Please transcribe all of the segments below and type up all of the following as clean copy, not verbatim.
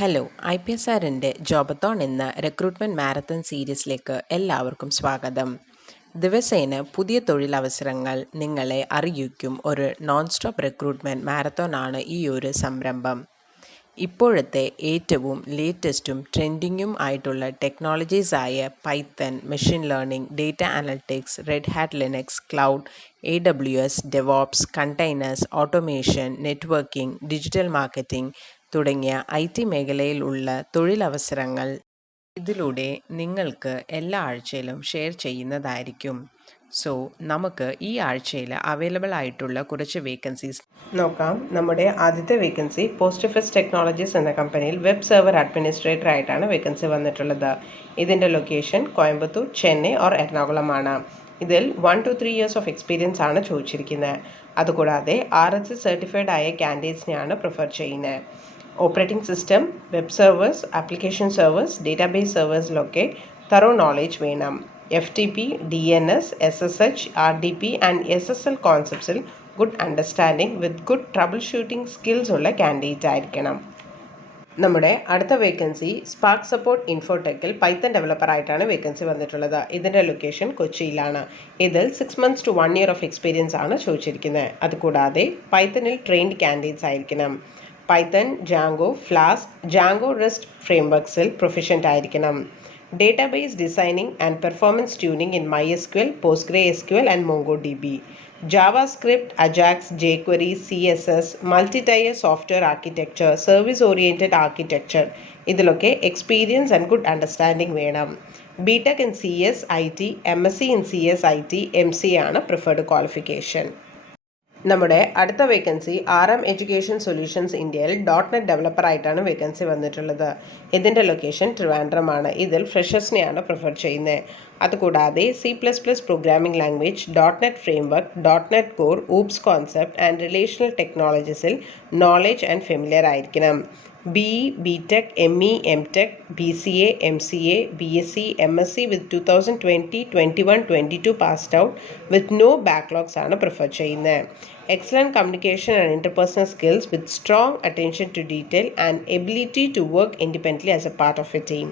Hello IPSRൻ്റെ ജോബത്തോൺ എന്ന recruitment marathon സീരീസിലേക്ക് എല്ലാവർക്കും സ്വാഗതം. ദിവസേന പുതിയ തൊഴിലവസരങ്ങൾ നിങ്ങളെ അറിയിക്കും ഒരു നോൺ സ്റ്റോപ്പ് റിക്രൂട്ട്മെൻറ്റ് മാരത്തോണാണ് ഈ ഒരു സംരംഭം. ഇപ്പോഴത്തെ ഏറ്റവും ലേറ്റസ്റ്റും ട്രെൻഡിങ്ങും ആയിട്ടുള്ള ടെക്നോളജീസായ Python, machine learning, data analytics, Red Hat Linux, cloud, AWS, DevOps, containers, automation, networking, digital marketing തുടങ്ങിയ IT മേഖലയിലുള്ള തൊഴിലവസരങ്ങൾ ഇതിലൂടെ നിങ്ങൾക്ക് എല്ലാ ആഴ്ചയിലും ഷെയർ ചെയ്യുന്നതായിരിക്കും. സോ നമുക്ക് ഈ ആഴ്ചയിൽ അവൈലബിൾ ആയിട്ടുള്ള കുറച്ച് വേക്കൻസീസ് നോക്കാം. നമ്മുടെ ആദ്യത്തെ വേക്കൻസി പോസ്റ്റ്ഫിക്സ് ടെക്നോളജീസ് എന്ന കമ്പനിയിൽ വെബ് സെർവർ അഡ്മിനിസ്ട്രേറ്റർ ആയിട്ടാണ് വേക്കൻസി വന്നിട്ടുള്ളത്. ഇതിൻ്റെ ലൊക്കേഷൻ കോയമ്പത്തൂർ, ചെന്നൈ ഓർ എറണാകുളമാണ്. ഇതിൽ 1 to 3 years ഓഫ് എക്സ്പീരിയൻസ് ആണ് ചോദിച്ചിരിക്കുന്നത്. അതുകൂടാതെ RSC സർട്ടിഫൈഡ് ആയ ക്യാൻഡിഡേറ്റ്സിനെയാണ് പ്രിഫർ ചെയ്യുന്നത്. Operating system, web servers, application servers, database സെർവേഴ്സിലൊക്കെ തറോ നോളേജ് വേണം. FTP, DNS, SSH, RDP and SSL കോൺസെപ്റ്റ്സിൽ good understanding with good troubleshooting skills ഉള്ള കാൻഡിഡേറ്റ് ആയിരിക്കണം. നമ്മുടെ അടുത്ത വേക്കൻസി സ്പാർക്ക് സപ്പോർട്ട് ഇൻഫോടെക്കിൽ പൈത്തൺ ഡെവലപ്പർ ആയിട്ടാണ് വേക്കൻസി വന്നിട്ടുള്ളത്. ഇതിൻ്റെ ലൊക്കേഷൻ കൊച്ചിയിലാണ്. ഇതിൽ 6 months to 1 year of experience ആണ് ചോദിച്ചിരിക്കുന്നത്. അതുകൂടാതെ പൈത്തണിൽ ട്രെയിൻഡ് കാൻഡിഡേറ്റ്സ് ആയിരിക്കണം. Python, Django, Flask, Django rest ഫ്രെയിംവർക്സിൽ പ്രൊഫിഷ്യൻ്റ് ആയിരിക്കണം. Database designing and performance tuning in MySQL, PostgreSQL and MongoDB. JavaScript, Ajax, jQuery, CSS, multi-tier software architecture, service oriented architecture ഇതിലൊക്കെ experience and good understanding വേണം. BTech in CS IT, MSc in CS IT, MCA ആണ് preferred qualification. നമ്മുടെ അടുത്ത vacancy RM education solutions ഇന്ത്യയിൽ .NET developer ആയിട്ടാണ് vacancy വന്നിട്ടുള്ളത്. ഇതിൻ്റെ location ട്രിവാൻഡ്രമാണ്. ഇതിൽ ഫ്രഷേഴ്സിനെയാണ് പ്രിഫർ ചെയ്യുന്നത്. അതുകൂടാതെ C++ programming language, .NET framework, .NET core, OOPs concept and relational ടെക്നോളജീസിൽ നോളേജ് ആൻഡ് ഫെമിലിയർ ആയിരിക്കണം. BE, BTech, ME, MTech, BCA, MCA, BSc, MSc with 2020, 21, 22 passed out with no backlogs ആണ് prefer ചെയ്യുന്നത്. Excellent communication and interpersonal skills with strong attention to detail and ability to work independently as a part of a team.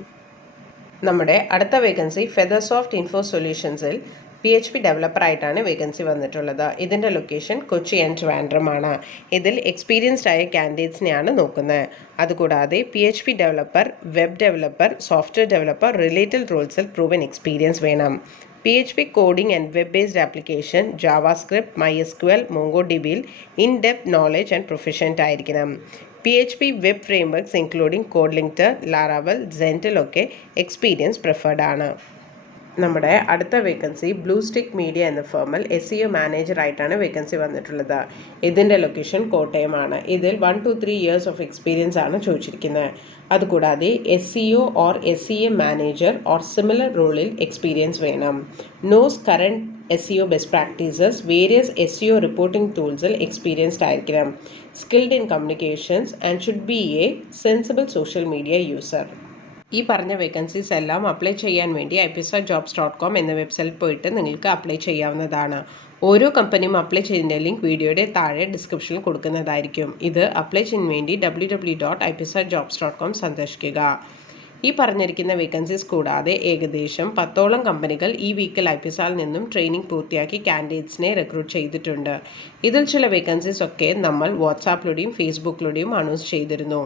നമ്മുടെ അടുത്ത vacancy ഫെദർസോഫ്റ്റ് info സൊല്യൂഷൻസിൽ PHP developer ആയിട്ടാണ് vacancy വന്നിട്ടുള്ളത്. ഇതിൻ്റെ location Kochi and ട്രിവാൻഡ്രമാണ്. ഇതിൽ experienced ആയ കാൻഡിഡേറ്റ്സിനെയാണ് നോക്കുന്നത്. അതുകൂടാതെ PHP developer, web developer, software developer, related റോൾസിൽ പ്രൂവൻ എക്സ്പീരിയൻസ് വേണം. PHP coding and web based application, JavaScript, MySQL, MongoDBയിൽ in depth knowledge and proficient ആയിരിക്കണം. PHP web frameworks including CodeIgniter, Laravel, സെൻറ്റിലൊക്കെ experience preferred ആണ്. നമ്മുടെ അടുത്ത വേക്കൻസി ബ്ലൂ സ്റ്റിക്ക് മീഡിയ എന്ന ഫേമിൽ SEO മാനേജർ ആയിട്ടാണ് വേക്കൻസി വന്നിട്ടുള്ളത്. ഇതിൻ്റെ ലൊക്കേഷൻ കോട്ടയമാണ്. ഇതിൽ 1 to 3 years ഓഫ് എക്സ്പീരിയൻസ് ആണ് ചോദിച്ചിരിക്കുന്നത്. അതുകൂടാതെ SEO or SEM manager or similar റോളിൽ എക്സ്പീരിയൻസ് വേണം. Knows current SEO best practices, various SEO reporting ടൂൾസിൽ എക്സ്പീരിയൻസ്ഡ് ആയിരിക്കണം. Skilled in communications and should be a sensible social media user. ഈ പറഞ്ഞ vacancies എല്ലാം അപ്ലൈ ചെയ്യാൻ വേണ്ടി IPSRjobs.com എന്ന വെബ്സൈറ്റിൽ പോയിട്ട് നിങ്ങൾക്ക് അപ്ലൈ ചെയ്യാവുന്നതാണ്. ഓരോ കമ്പനിയും അപ്ലൈ ചെയ്യുന്ന ലിങ്ക് വീഡിയോയുടെ താഴെ ഡിസ്ക്രിപ്ഷനിൽ കൊടുക്കുന്നതായിരിക്കും. ഇത് അപ്ലൈ ചെയ്യാൻ വേണ്ടി www.IPSRjobs.com സന്ദർശിക്കുക. ഈ പറഞ്ഞിരിക്കുന്ന വേക്കൻസീസ് കൂടാതെ ഏകദേശം 10ഓളം കമ്പനികൾ ഈ വീക്കിൽ IPSRൽ നിന്നും ട്രെയിനിങ് പൂർത്തിയാക്കി കാൻഡിഡേറ്റ്സിനെ റിക്രൂട്ട് ചെയ്തിട്ടുണ്ട്. ഇതിൽ ചില വേക്കൻസീസ് ഒക്കെ നമ്മൾ വാട്സാപ്പിലൂടെയും ഫേസ്ബുക്കിലൂടെയും അനൗൺസ് ചെയ്തിരുന്നു.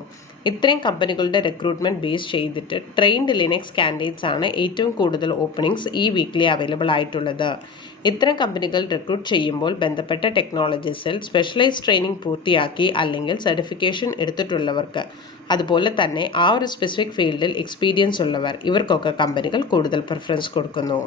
ഇത്രയും കമ്പനികളുടെ റിക്രൂട്ട്മെൻറ്റ് ബേസ് ചെയ്തിട്ട് ട്രെയിൻഡ് ലിനക്സ് കാൻഡിഡേറ്റ്സ് ആണ് ഏറ്റവും കൂടുതൽ ഓപ്പണിങ്സ് ഈ വീക്കിലി അവൈലബിൾ ആയിട്ടുള്ളത്. ഇത്തരം കമ്പനികൾ റിക്രൂട്ട് ചെയ്യുമ്പോൾ ബന്ധപ്പെട്ട ടെക്നോളജീസിൽ സ്പെഷ്യലൈസ്ഡ് ട്രെയിനിങ് പൂർത്തിയാക്കി അല്ലെങ്കിൽ സർട്ടിഫിക്കേഷൻ എടുത്തിട്ടുള്ളവർക്ക്, അതുപോലെ തന്നെ ആ ഒരു സ്പെസിഫിക് ഫീൽഡിൽ എക്സ്പീരിയൻസ് ഉള്ളവർ, ഇവർക്കൊക്കെ കമ്പനികൾ കൂടുതൽ പ്രിഫറൻസ് കൊടുക്കുന്നു.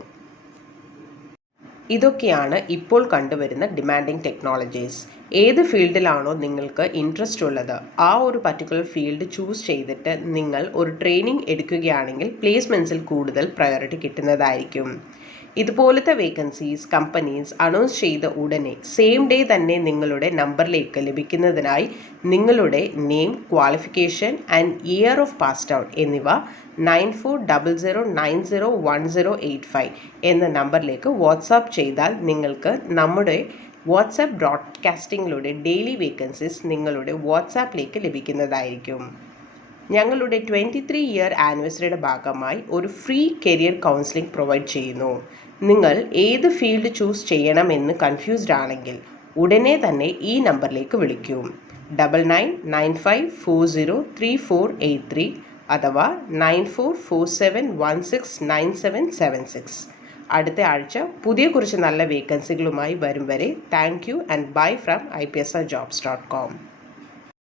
ഇതൊക്കെയാണ് ഇപ്പോൾ കണ്ടുവരുന്ന ഡിമാൻഡിങ് ടെക്നോളജീസ്. ഏത് ഫീൽഡിലാണോ നിങ്ങൾക്ക് ഇൻട്രസ്റ്റ് ഉള്ളത് ആ ഒരു പർട്ടിക്കുലർ ഫീൽഡ് ചൂസ് ചെയ്തിട്ട് നിങ്ങൾ ഒരു ട്രെയിനിങ് എടുക്കുകയാണെങ്കിൽ പ്ലേസ്മെൻറ്റ്സിൽ കൂടുതൽ പ്രയോറിറ്റി കിട്ടുന്നതായിരിക്കും. ഇതുപോലത്തെ വേക്കൻസീസ് കമ്പനീസ് അനൗൺസ് ചെയ്ത ഉടനെ സെയിം ഡേ തന്നെ നിങ്ങളുടെ നമ്പറിലേക്ക് ലഭിക്കുന്നതിനായി നിങ്ങളുടെ name, qualification and year of passed out എന്നിവ 9400901085 എന്ന നമ്പറിലേക്ക് വാട്സാപ്പ് ചെയ്താൽ നിങ്ങൾക്ക് നമ്മുടെ വാട്സാപ്പ് ബ്രോഡ്കാസ്റ്റിങ്ങിലൂടെ ഡെയിലി വേക്കൻസീസ് നിങ്ങളുടെ വാട്സാപ്പിലേക്ക് ലഭിക്കുന്നതായിരിക്കും. ഞങ്ങളുടെ 23-year ആനിവേഴ്സറിയുടെ ഭാഗമായി ഒരു ഫ്രീ കരിയർ കൗൺസിലിംഗ് പ്രൊവൈഡ് ചെയ്യുന്നു. നിങ്ങൾ ഏത് ഫീൽഡ് ചൂസ് ചെയ്യണമെന്ന് കൺഫ്യൂസ്ഡ് ആണെങ്കിൽ ഉടനെ തന്നെ ഈ നമ്പറിലേക്ക് വിളിക്കൂ. 9995403483 അഥവാ 9447169776. അടുത്ത ആഴ്ച കുറച്ച് നല്ല വേക്കൻസികളുമായി വരും വരെ thank you and bye from IPSRjobs.com.